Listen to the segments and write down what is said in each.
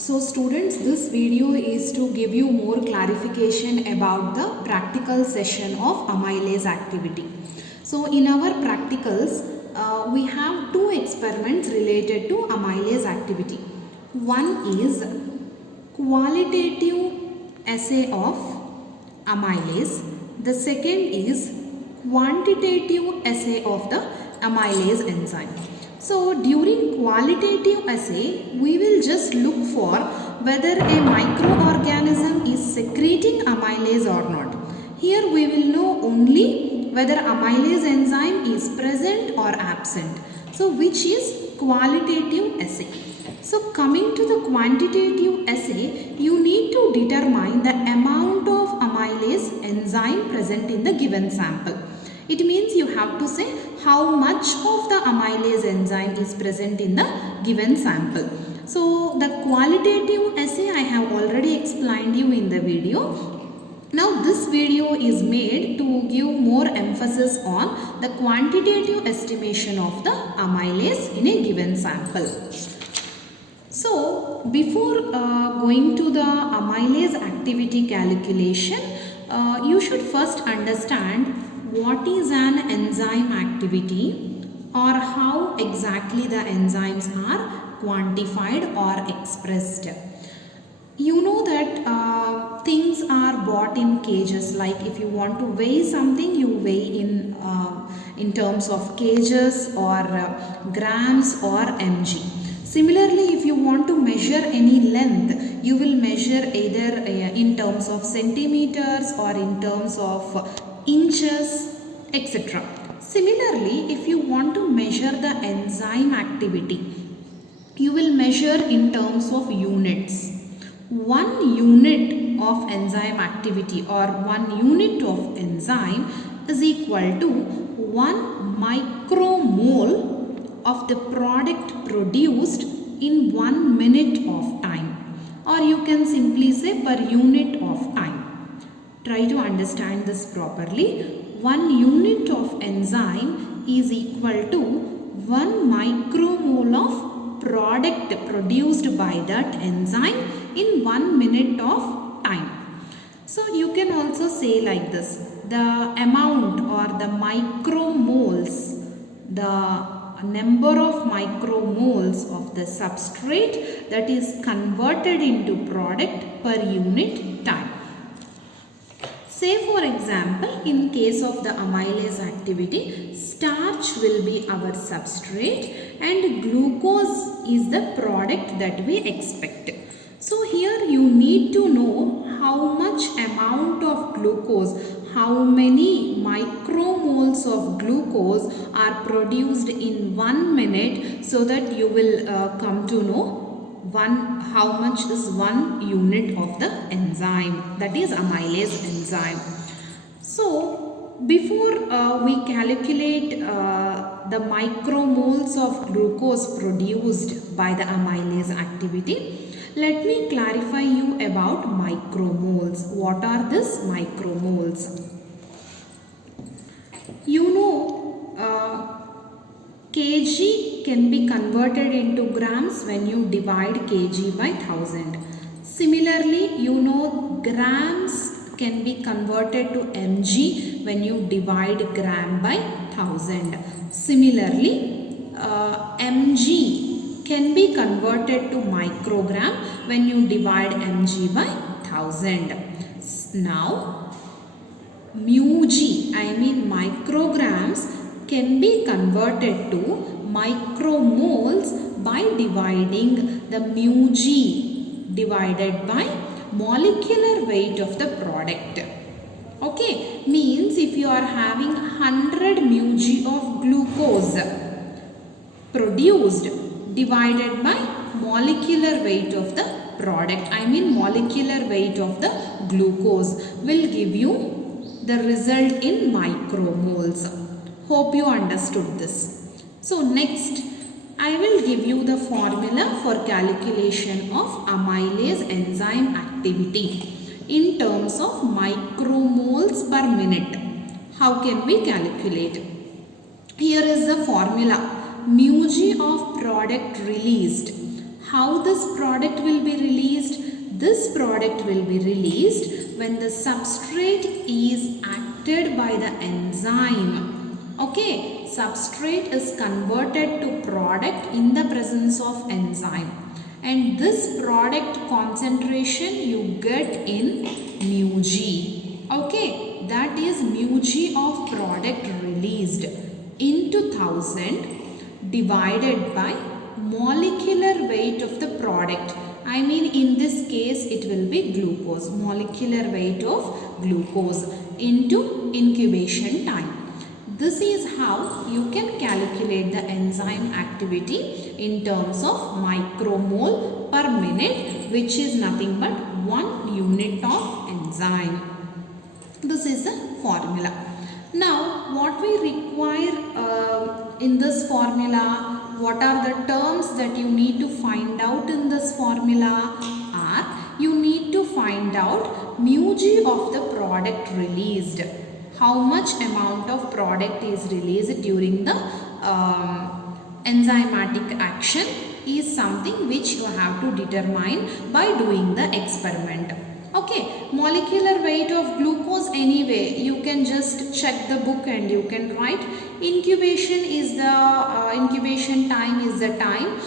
So students, this video is to give you more clarification about the practical session of amylase activity. So in our practicals, we have two experiments related to amylase activity. One is qualitative assay of amylase. The second is quantitative assay of the amylase enzyme. So during qualitative assay, we will just look for whether a microorganism is secreting amylase or not. Here we will know only whether amylase enzyme is present or absent. So which is qualitative assay. So coming to the quantitative assay, you need to determine the amount of amylase enzyme present in the given sample. It means you have to say how much of the amylase enzyme is present in the given sample. So the qualitative assay I have already explained you in the video. Now this video is made to give more emphasis on the quantitative estimation of the amylase in a given sample. So before going to the amylase activity calculation, you should first understand what is an enzyme activity or how exactly the enzymes are quantified or expressed. You know that things are bought in cages. Like if you want to weigh something, you weigh in terms of cages or grams or mg. Similarly, if you want to measure any length, you will measure either in terms of centimeters or in terms of inches, etc. Similarly, if you want to measure the enzyme activity, you will measure in terms of units. 1 unit of enzyme activity or 1 unit of enzyme is equal to 1 micromole of the product produced in 1 minute of time, or you can simply say per unit of time. Try to understand this properly. 1 unit of enzyme is equal to 1 micromole of product produced by that enzyme in 1 minute of time. So you can also say like this: the amount or the micromoles, the number of micromoles of the substrate that is converted into product per unit time. Say for example, in case of the amylase activity, starch will be our substrate and glucose is the product that we expect. So here you need to know how much amount of glucose, how many micromoles of glucose are produced in 1 minute, so that you will come to know how much is 1 unit of the enzyme, that is amylase enzyme. So before we calculate the micromoles of glucose produced by the amylase activity, let me clarify you about micromoles. What are these micromoles? You know, kg can be converted into grams when you divide kg by 1000. Similarly, you know grams can be converted to mg when you divide gram by 1000. Similarly, mg can be converted to microgram when you divide mg by 1000. Now, mu g, I mean micrograms, can be converted to micromoles by dividing the mu g divided by molecular weight of the product. Okay, means if you are having 100 mu g of glucose produced, divided by molecular weight of the product, I mean molecular weight of the glucose, will give you the result in micromoles. Hope you understood this. So next, I will give you the formula for calculation of amylase enzyme activity in terms of micromoles per minute. How can we calculate? Here is the formula. Mu g of product released How this product will be released? This product will be released when the substrate is acted by the enzyme. Okay, substrate is converted to product in the presence of enzyme, and this product concentration you get in mu g. Okay, that is mu g of product released into 1000 divided by molecular weight of the product. I mean, in this case it will be glucose, molecular weight of glucose into incubation time. This is how you can calculate the enzyme activity in terms of micromole per minute, which is nothing but 1 unit of enzyme. This is the formula. Now, what we require in this formula, what are the terms that you need to find out in this formula are, you need to find out mu g of the product released. How much amount of product is released during the enzymatic action is something which you have to determine by doing the experiment. Okay, molecular weight of glucose, anyway you can just check the book and you can write. Incubation is the incubation time is the time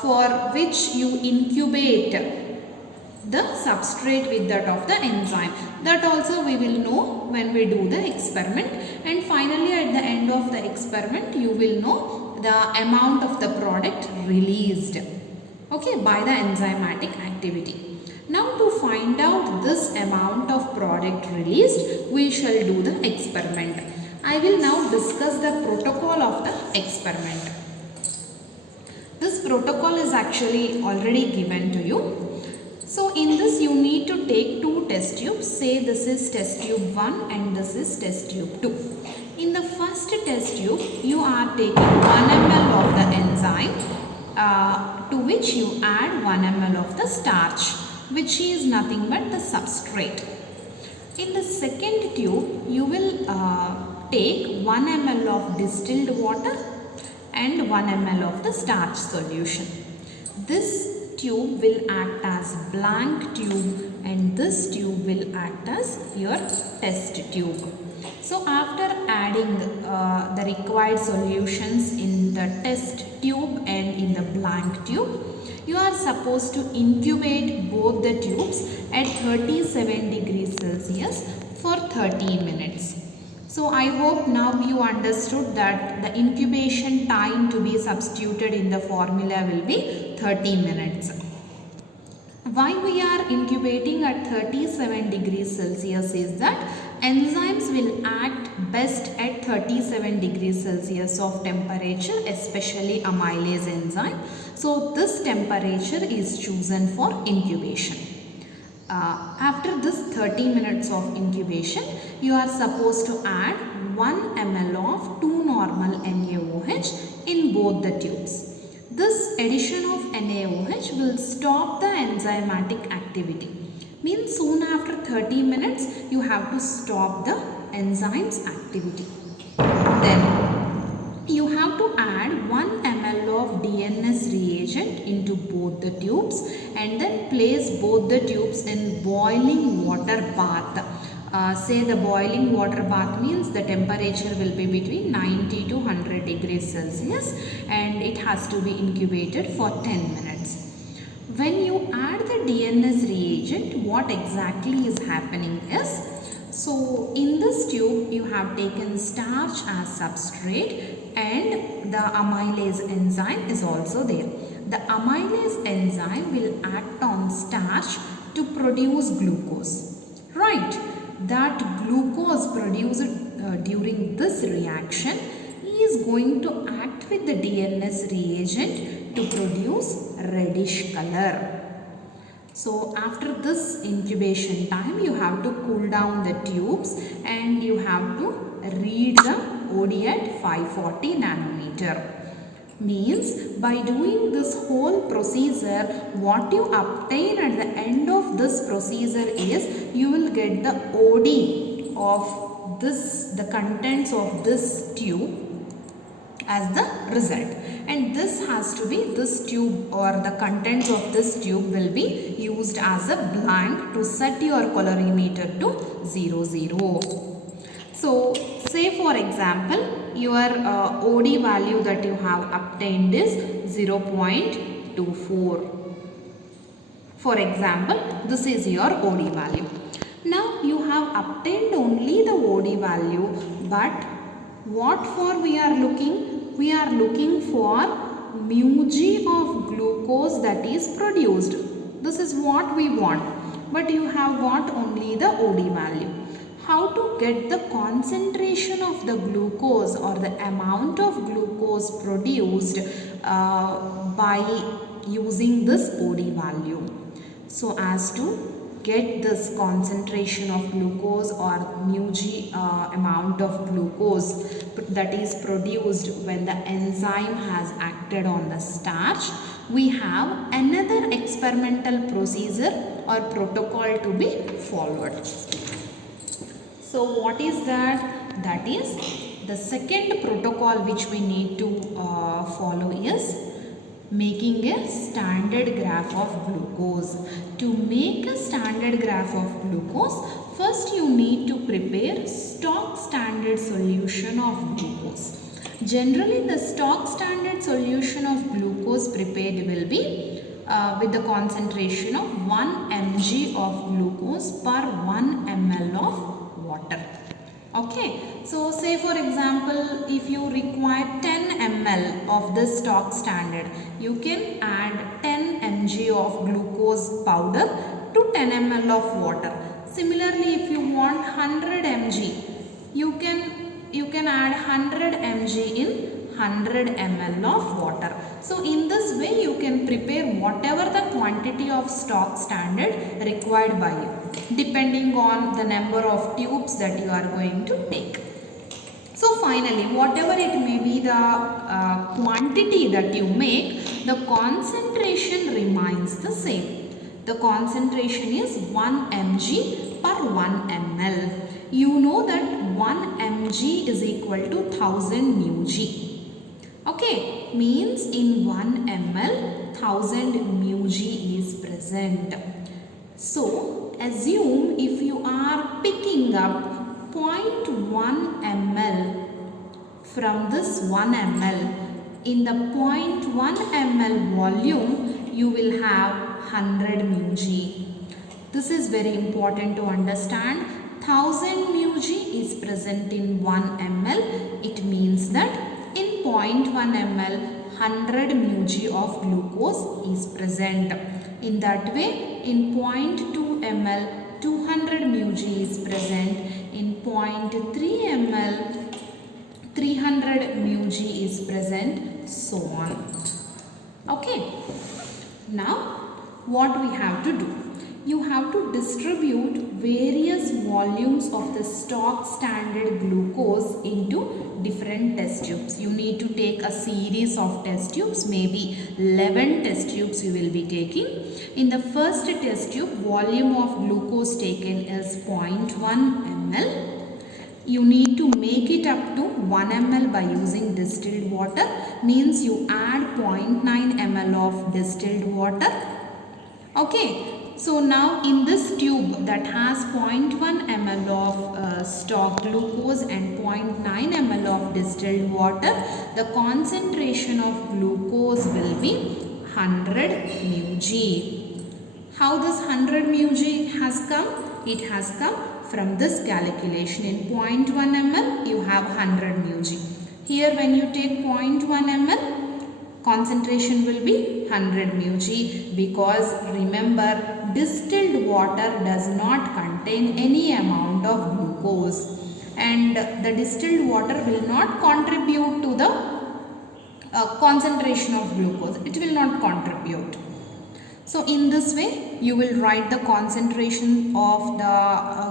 for which you incubate the substrate with that of the enzyme. That also we will know when we do the experiment, and finally at the end of the experiment you will know the amount of the product released, okay, by the enzymatic activity. Now to find out this amount of product released, we shall do the experiment. I will now discuss the protocol of the experiment. This protocol is actually already given to you. So in this you need to take two test tubes. Say this is test tube 1 and this is test tube 2. In the first test tube you are taking 1 ml of the enzyme to which you add 1 ml of the starch, which is nothing but the substrate. In the second tube you will take 1 ml of distilled water and 1 ml of the starch solution. This tube will act as blank tube and this tube will act as your test tube. So after adding the required solutions in the test tube and in the blank tube, you are supposed to incubate both the tubes at 37 degrees Celsius for 30 minutes. So I hope now you understood that the incubation time to be substituted in the formula will be 30 minutes. Why we are incubating at 37 degrees Celsius is that enzymes will act best at 37 degrees Celsius of temperature, especially amylase enzyme. So this temperature is chosen for incubation. After this 30 minutes of incubation, you are supposed to add 1 ml of 2 normal NaOH in both the tubes. This addition of NaOH will stop the enzymatic activity. Means soon after 30 minutes, you have to stop the enzyme's activity. Then you have to add 1 ml of DNS reagent into both the tubes and then place both the tubes in boiling water bath. Say the boiling water bath means the temperature will be between 90 to 100 degrees Celsius and it has to be incubated for 10 minutes. When you add the DNS reagent, what exactly is happening is, so in this tube you have taken starch as substrate and the amylase enzyme is also there. The amylase enzyme will act on starch to produce glucose, right? That glucose produced during this reaction is going to act with the DNS reagent to produce reddish color. So after this incubation time, you have to cool down the tubes and you have to read the OD at 540 nanometer. Means by doing this whole procedure, what you obtain at the end of this procedure is you will get the OD of this, the contents of this tube as the result. And this has to be, this tube or the contents of this tube will be used as a blank to set your colorimeter to 0, 0. So say for example your OD value that you have obtained is 0.24. For example, this is your OD value. Now you have obtained only the OD value, but what for we are looking? We are looking for mu g of glucose that is produced. This is what we want, but you have got only the OD value. How to get the concentration of the glucose or the amount of glucose produced by using this OD value? So as to get this concentration of glucose or mu g amount of glucose that is produced when the enzyme has acted on the starch, we have another experimental procedure or protocol to be followed. So what is that? That is the second protocol which we need to follow is making a standard graph of glucose. To make a standard graph of glucose, first you need to prepare stock standard solution of glucose. Generally the stock standard solution of glucose prepared will be with the concentration of 1 mg of glucose per 1 ml of water. Okay, so say for example if you require 10 ml of this stock standard, you can add 10 mg of glucose powder to 10 ml of water. Similarly, if you want 100 mg, you can add 100 mg in 100 ml of water. So in this way you can prepare whatever the quantity of stock standard required by you, depending on the number of tubes that you are going to take. So finally, whatever it may be the quantity that you make, the concentration remains the same. The concentration is 1 mg per 1 ml. You know that 1 mg is equal to 1000 mu g. Okay, means in 1 ml 1000 mu g is present. So assume if you are picking up 0.1 ml from this 1 ml, in the 0.1 ml volume you will have 100 mu g. This is very important to understand. 1000 mu g is present in 1 ml. It means that in 0.1 ml 100 mu g of glucose is present. In that way, in 0.2 ml 200 mu g is present. In 0.3 ml 300 mu g is present, so on. Okay, now what we have to do? You have to distribute various volumes of the stock standard glucose into different test tubes. You need to take a series of test tubes, maybe 11 test tubes you will be taking. In the first test tube, volume of glucose taken is 0.1 ml. You need to make it up to 1 ml by using distilled water, means you add 0.9 ml of distilled water. Okay, so now in this tube that has 0.1 ml of stock glucose and 0.9 ml of distilled water, the concentration of glucose will be 100 mu g. How this 100 mu g has come? It has come from this calculation. In 0.1 ml you have 100 mu g. Here when you take 0.1 ml, concentration will be 100 mu g, because remember distilled water does not contain any amount of glucose, and the distilled water will not contribute to the concentration of glucose. It will not contribute. So in this way you will write the concentration of the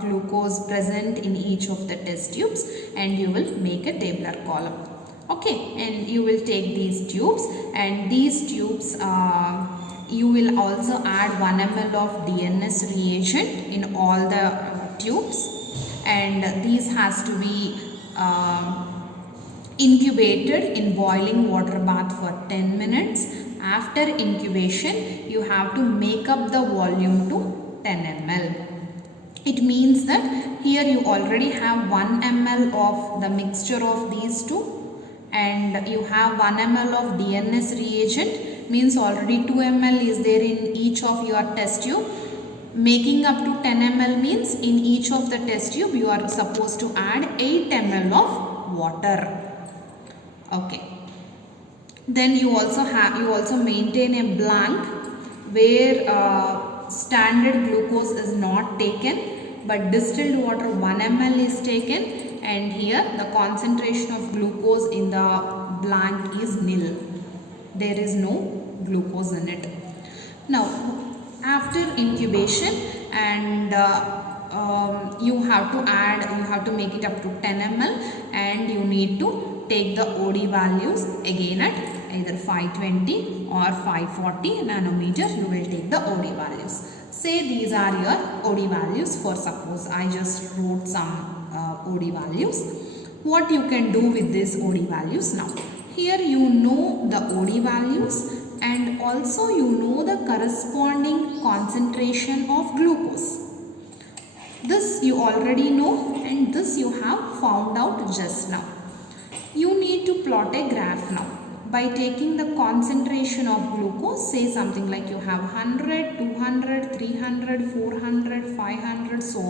glucose present in each of the test tubes, and you will make a tabular column. Okay, and you will take these tubes, and these tubes you will also add 1 ml of DNS reagent in all the tubes, and these has to be incubated in boiling water bath for 10 minutes. After incubation, you have to make up the volume to 10 ml. It means that here you already have 1 ml of the mixture of these two, and you have 1 ml of DNS reagent, means already 2 ml is there in each of your test tube. Making up to 10 ml means in each of the test tube you are supposed to add 8 ml of water. Okay. Then you also maintain a blank where standard glucose is not taken, but distilled water 1 ml is taken, and here the concentration of glucose in the blank is nil. There is no glucose in it. Now after incubation, and you have to make it up to 10 ml, and you need to take the OD values again at either 520 or 540 nanometer. You will take the OD values. Say these are your OD values. For suppose I just wrote some OD values. What you can do with these OD values now? Here you know the OD values, and also you know the corresponding concentration of glucose. This you already know, and this you have found out just now. You need to plot a graph now by taking the concentration of glucose. Say something like you have 100, 200, 300, 400, 500, so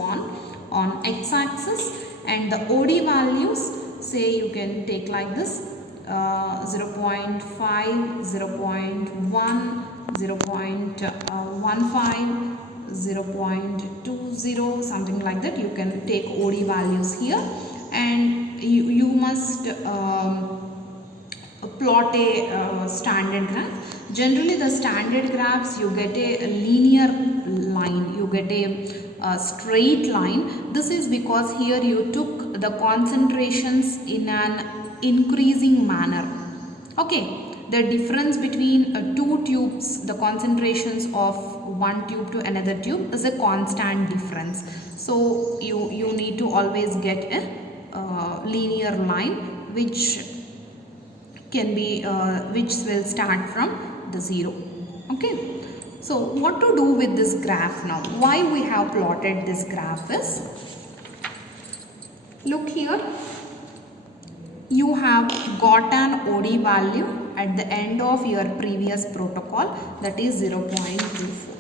on x-axis, and the OD values, say you can take like this 0.5, 0.1, 0.15, 0.20, something like that. You can take OD values here, and you must plot a standard graph. Generally the standard graphs, you get a linear line, you get a straight line. This is because here you took the concentrations in an increasing manner. Okay, the difference between two tubes, the concentrations of one tube to another tube is a constant difference. So you need to always get a linear line which can be which will start from the zero. Okay, so what to do with this graph now? Why we have plotted this graph is, look here, you have got an OD value at the end of your previous protocol, that is 0.24.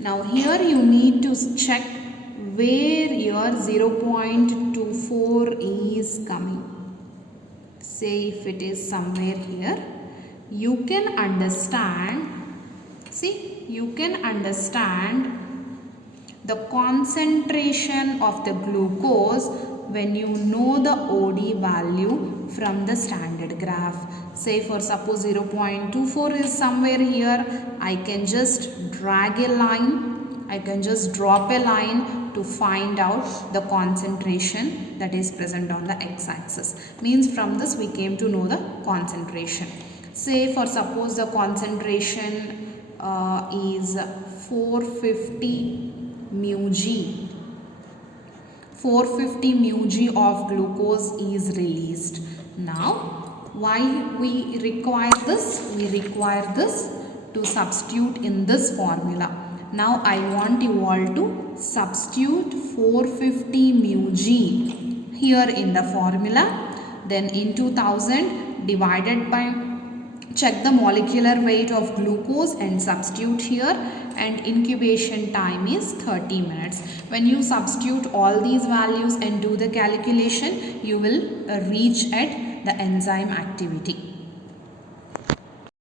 Now here you need to check where your 0.24 is coming. Say if it is somewhere here, you can understand, see, you can understand the concentration of the glucose when you know the OD value from the standard graph. Say for suppose 0.24 is somewhere here, I can just drag a line, I can just drop a line to find out the concentration that is present on the x-axis. Means from this we came to know the concentration. Say for suppose the concentration is 450 mu g. 450 mu g of glucose is released. Now why we require this? We require this to substitute in this formula. Now I want you all to substitute 450 mu g here in the formula, then into 1000 divided by, check the molecular weight of glucose and substitute here, and incubation time is 30 minutes. When you substitute all these values and do the calculation, you will reach at the enzyme activity.